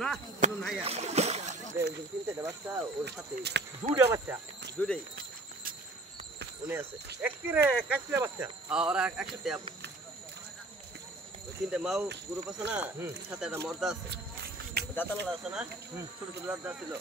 না নাই আর তিনটা বাচ্চা ওর সাথে দুইটা বাচ্চা দুইটাই উনি আছে একটিরে কাটলা বাচ্চা ওরা একসাথে তিনটে মাও গ্রুপ আছে না সাথে একটা মর্দা আছে দাঁতালা আছে না ছোট ছোট দাঁত ছিল